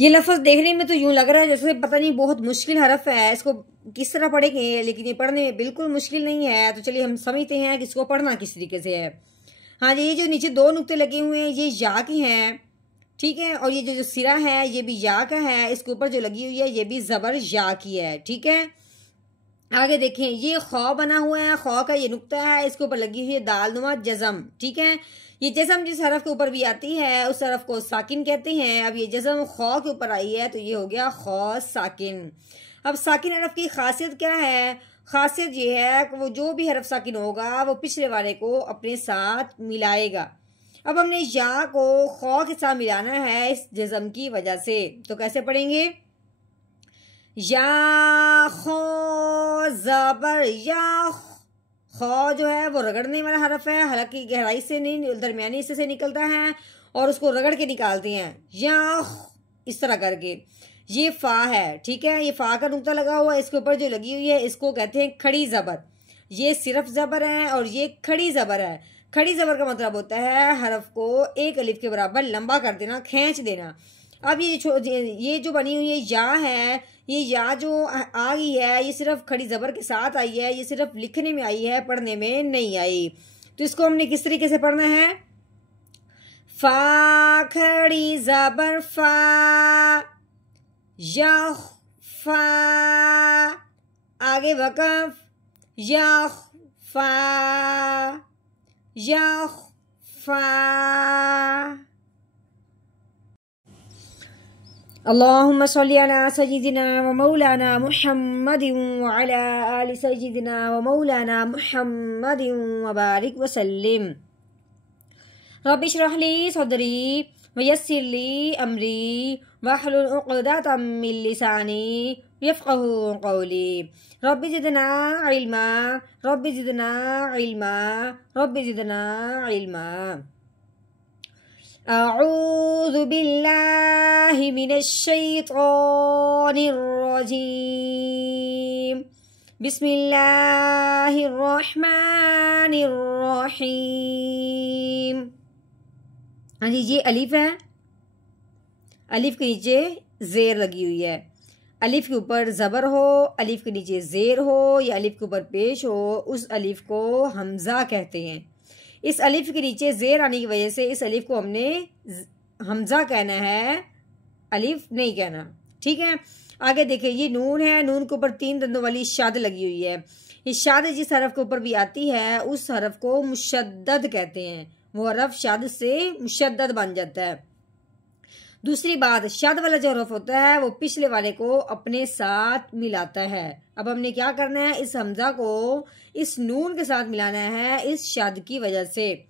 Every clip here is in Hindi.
ये लफ्ज़ देखने में तो यूं लग रहा है जैसे पता नहीं बहुत मुश्किल हरफ है, इसको किस तरह पढ़ेंगे, लेकिन ये पढ़ने में बिल्कुल मुश्किल नहीं है। तो चलिए हम समझते हैं कि इसको पढ़ना किस तरीके से है। हाँ जी, ये जो नीचे दो नुक्ते लगे हुए हैं ये या की हैं, ठीक है। और ये जो सिरा है ये भी या का है, इसके ऊपर जो लगी हुई है ये भी ज़बर या की है, ठीक है। आगे देखें, ये खौ बना हुआ है, खौ का ये नुक्ता है, इसके ऊपर लगी हुई है दालनुमा जज़म, ठीक है। ये जज़म जिस हरफ के ऊपर भी आती है उस हरफ को साकिन कहते हैं। अब ये जज़म खौ के ऊपर आई है तो ये हो गया खौ साकिन। अब साकिन हरफ की खासियत क्या है? खासियत ये है कि वो जो भी हरफ साकिन होगा वो पिछले वाले को अपने साथ मिलाएगा। अब हमने या को खौ के साथ मिलाना है इस जज़म की वजह से, तो कैसे पढ़ेंगे? या खौ ज़बर या। खौ जो है वो रगड़ने वाला हरफ है, हालांकि गहराई से नहीं, दरमियानी हिस्से से निकलता है और उसको रगड़ के निकालते हैं या इस तरह करके। ये फा है, ठीक है। ये फा का नुक्ता लगा हुआ है, इसके ऊपर जो लगी हुई है इसको कहते हैं खड़ी ज़बर। ये सिर्फ ज़बर है और ये खड़ी ज़बर है। खड़ी ज़बर का मतलब होता है हरफ को एक अलिफ के बराबर लंबा कर देना, खींच देना। अब ये जो बनी हुई है या है, ये या जो आ गई है ये सिर्फ खड़ी ज़बर के साथ आई है, ये सिर्फ लिखने में आई है, पढ़ने में नहीं आई। तो इसको हमने किस तरीके से पढ़ना है? फा खड़ी ज़बर फा, या फा, आगे वक़फ़, या फा, या फा। अल्लाहुम्मा सल्ली अला सय्यिदिना व मौलाना मुहम्मदिन व अला आलि सय्यिदिना व मौलाना मुहम्मदिन व बारिक व सल्लिम। रब्बि इश्रह ली सदरी व यस्सिर ली अमरी वहलुल उक़दतम मिन लिसानी यफ़क़हू क़ौली। Rabbi ज़िदना इल्मा, rabbi ज़िदना इल्मा, rabbi ज़िदना इल्मा। अऊज़ु बिल्लाहि मिनश शैतानिर रजीम। बिस्मिल्लाहिर रहमानिर रहीम। हाँ जी, ये अलिफ है, अलिफ के नीचे ज़ेर लगी हुई है। अलिफ के ऊपर ज़बर हो, अलिफ के नीचे ज़ेर हो या अलिफ के ऊपर पेश हो, उस अलिफ को हमज़ा कहते हैं। इस अलिफ के नीचे ज़ेर आने की वजह से इस अलिफ को हमने हमज़ा कहना है, अलिफ नहीं कहना, ठीक है। आगे देखिए, ये नून है, नून के ऊपर 3 दंदों वाली शाद लगी हुई है। ये शाद जिस हरफ के ऊपर भी आती है उस हरफ को मुशद्दद कहते हैं, वो हरफ शाद से मुशद्दद बन जाता है। दूसरी बात, शाद वाला जो हरफ होता है वो पिछले वाले को अपने साथ मिलाता है। अब हमने क्या करना है? इस हमजा को इस नून के साथ मिलाना है इस शाद की वजह से।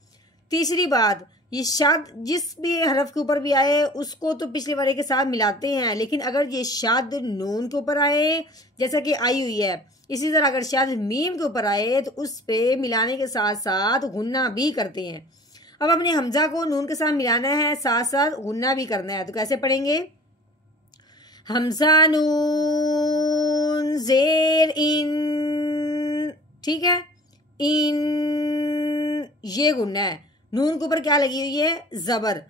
तीसरी बात, ये शाद जिस भी हरफ के ऊपर भी आए उसको तो पिछले वाले के साथ मिलाते हैं, लेकिन अगर ये शाद नून के ऊपर आए जैसा कि आई हुई है, इसी तरह अगर शाद मीम के ऊपर आए तो उस पे मिलाने के साथ साथ गुन्ना भी करते हैं। अब अपने हमजा को नून के साथ मिलाना है, साथ साथ गुन्ना भी करना है, तो कैसे पढ़ेंगे? हमजा नून ज़ेर इन, ठीक है, इन ये गुन्ना है। नून के ऊपर क्या लगी हुई है? ज़बर।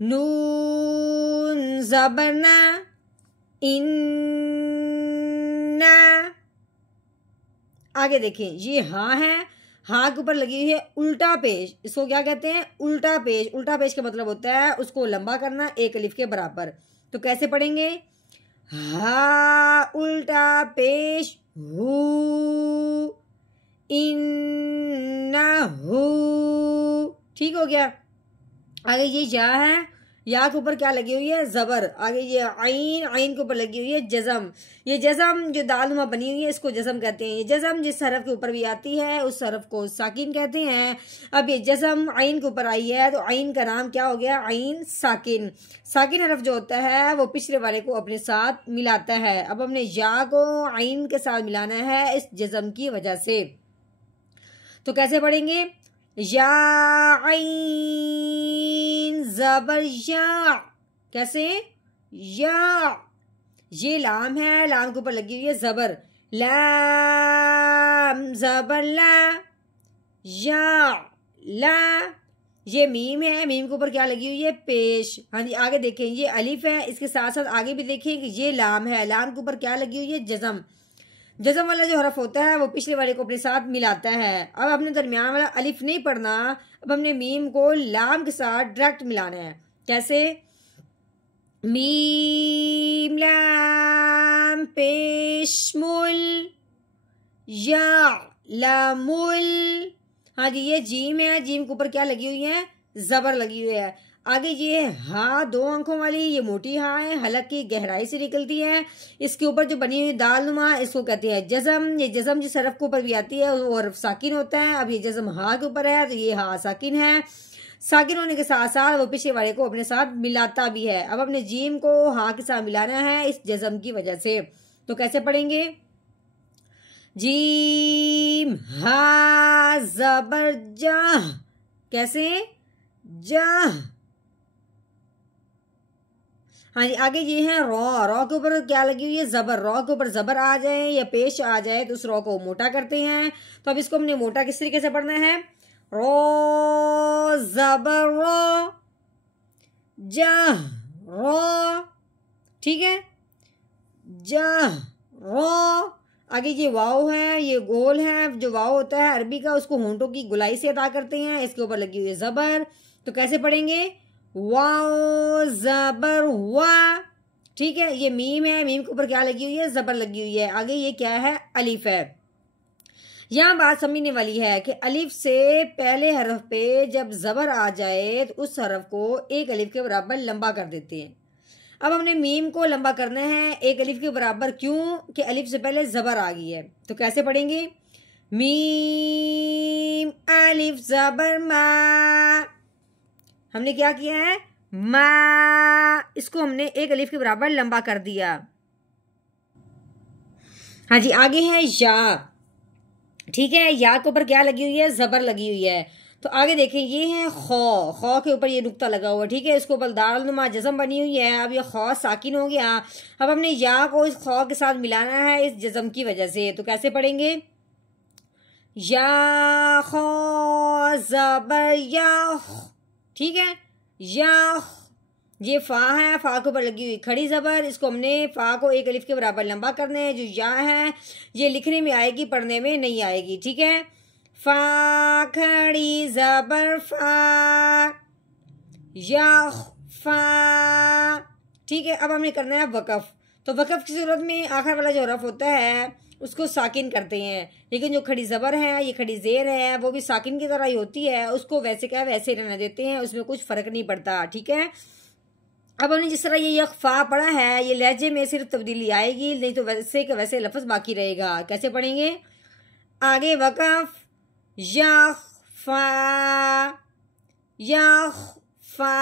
नून ज़बर ना, इन्ना। आगे देखें, ये हाँ है, हाँ के ऊपर लगी हुई है उल्टा पेश, इसको क्या कहते हैं? उल्टा पेश। उल्टा पेश का मतलब होता है उसको लंबा करना एक अलिफ के बराबर। तो कैसे पढ़ेंगे? हा उल्टा पेश हू, इन्ना हू, ठीक हो गया। आगे ये या है, या के ऊपर क्या लगी हुई है? ज़बर। आगे ये आइन, आइन के ऊपर लगी हुई है जज़म। ये जज़म जो दालनुमा बनी हुई है इसको जज़म कहते हैं। ये जज़म जिस हरफ के ऊपर भी आती है उस हरफ को साकिन कहते हैं। अब ये जज़म आइन के ऊपर आई है तो आइन का नाम क्या हो गया? आइन साकिन। साकिन हरफ जो होता है वो पिछले वाले को अपने साथ मिलाता है। अब हमने या को आइन के साथ मिलाना है इस जज़म की वजह से, तो कैसे पढ़ेंगे? या आइन ज़बर या, कैसे? या। ये लाम है, लाम के ऊपर लगी हुई है ज़बर। लाम ज़बर ला, या ला, ये मीम है, मीम के ऊपर क्या लगी हुई है, पेश। हाँ जी, आगे देखें, ये अलिफ है, इसके साथ साथ आगे भी देखें कि ये लाम है, लाम के ऊपर क्या लगी हुई है, जज़म। जज़म वाला जो हरफ होता है वो पिछले वाले को अपने साथ मिलाता है। अब हमने दरमियान वाला अलिफ नहीं पढ़ना, अब हमने मीम को लाम के साथ डायरेक्ट मिलाना है। कैसे, मीम लाम पेश मुल या लामुल। हाँ जी, ये जीम है, जीम के ऊपर क्या लगी हुई है, जबर लगी हुई है। आगे ये हा 2 अंकों वाली, ये मोटी हा है, हलक की गहराई से निकलती है। इसके ऊपर जो बनी हुई दाल नुमा, इसको कहते हैं जज़म। ये जज़म जिस हरफ के ऊपर भी आती है वो हरफ साकिन होता है। अब ये जज़म हा के ऊपर है तो ये हा साकिन है। साकिन होने के साथ साथ वो पिछले वाले को अपने साथ मिलाता भी है। अब अपने जीम को हा के साथ मिलाना है इस जज़म की वजह से। तो कैसे पढ़ेंगे, जीम हा जबर जाह। कैसे, जाह। हाँ जी, आगे ये है रॉ। रॉ के ऊपर क्या लगी हुई है, जबर। रॉ के ऊपर जबर आ जाए या पेश आ जाए तो उस रॉ को मोटा करते हैं। तो अब इसको हमने मोटा किस तरीके से पढ़ना है, रॉ जबर रॉ, जाह रॉ। ठीक है, जाह रॉ। आगे ये वाव है, ये गोल है, जो वाव होता है अरबी का उसको होंठों की गुलाई से अदा करते हैं। इसके ऊपर लगी हुई है जबर। तो कैसे पढ़ेंगे, वाव जबर वा। ठीक है, ये मीम है, मीम के ऊपर क्या लगी हुई है, जबर लगी हुई है। आगे ये क्या है, अलिफ है। यहाँ बात समझने वाली है कि अलिफ से पहले हरफ पे जब जबर आ जाए तो उस हरफ को एक अलिफ के बराबर लंबा कर देते हैं। अब हमने मीम को लंबा करना है एक अलिफ के बराबर, क्यों कि अलिफ से पहले जबर आ गई है। तो कैसे पढ़ेंगे, मीम अलिफ जबर मा। हमने क्या किया है, मा, इसको हमने एक अलिफ के बराबर लंबा कर दिया। हाँ जी, आगे है या। ठीक है, या के ऊपर क्या लगी हुई है, जबर लगी हुई है। तो आगे देखें, ये है खौ। खौ के ऊपर ये नुक्ता लगा हुआ है। ठीक है, इसके ऊपर दाल नुमा जज़म बनी हुई है। अब ये खौ साकिन हो गया। अब हमने या को इस खौ के साथ मिलाना है इस जज़म की वजह से। तो कैसे पढ़ेंगे, या खौ जबर या। ठीक है, या। ये फा है, फा के ऊपर लगी हुई खड़ी जबर। इसको हमने फा को एक अलिफ के बराबर लंबा करना है। जो या है ये लिखने में आएगी, पढ़ने में नहीं आएगी। ठीक है, फा खड़ी जबर फा, या फा। ठीक है, अब हमने करना है वकफ। तो वकफ की सूरत में आखिर वाला जो हरफ होता है उसको साकिन करते हैं, लेकिन जो खड़ी जबर है, ये खड़ी जेर है, वो भी साकिन की तरह ही होती है। उसको वैसे क्या वैसे रहने देते हैं, उसमें कुछ फर्क नहीं पड़ता। ठीक है, अब हमने जिस तरह ये यकफा पढ़ा है, ये लहजे में सिर्फ तब्दीली आएगी, नहीं तो वैसे के वैसे लफ्ज बाकी रहेगा। कैसे पढ़ेंगे, आगे वकफ, यखफा, यखफा।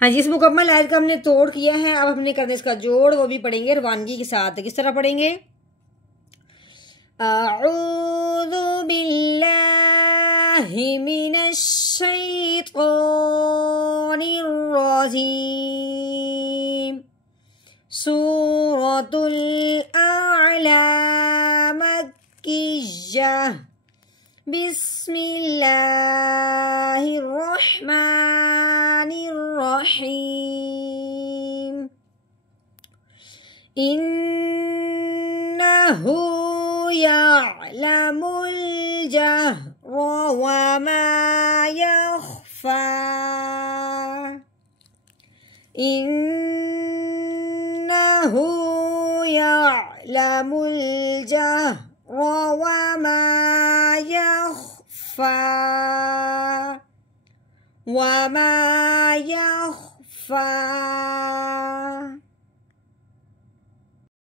हाँ जी, इस मुकम्मल आयत का हमने तोड़ किया है। अब हमने करना इसका जोड़, वो भी पढ़ेंगे रवानगी के साथ। किस तरह पढ़ेंगे, अऊज़ु बिल्लाहि मिनश शैतानिर रजीम। सूरतुल आला मक्किय्या। बिस्मिल्लाहिर्रहमानिर्रहीम। इन्नहु यअलमुल जहरा वमा यख्फा। इन्नहु यअलमुल जहरा वमा यख्फा, वमा यख्फा।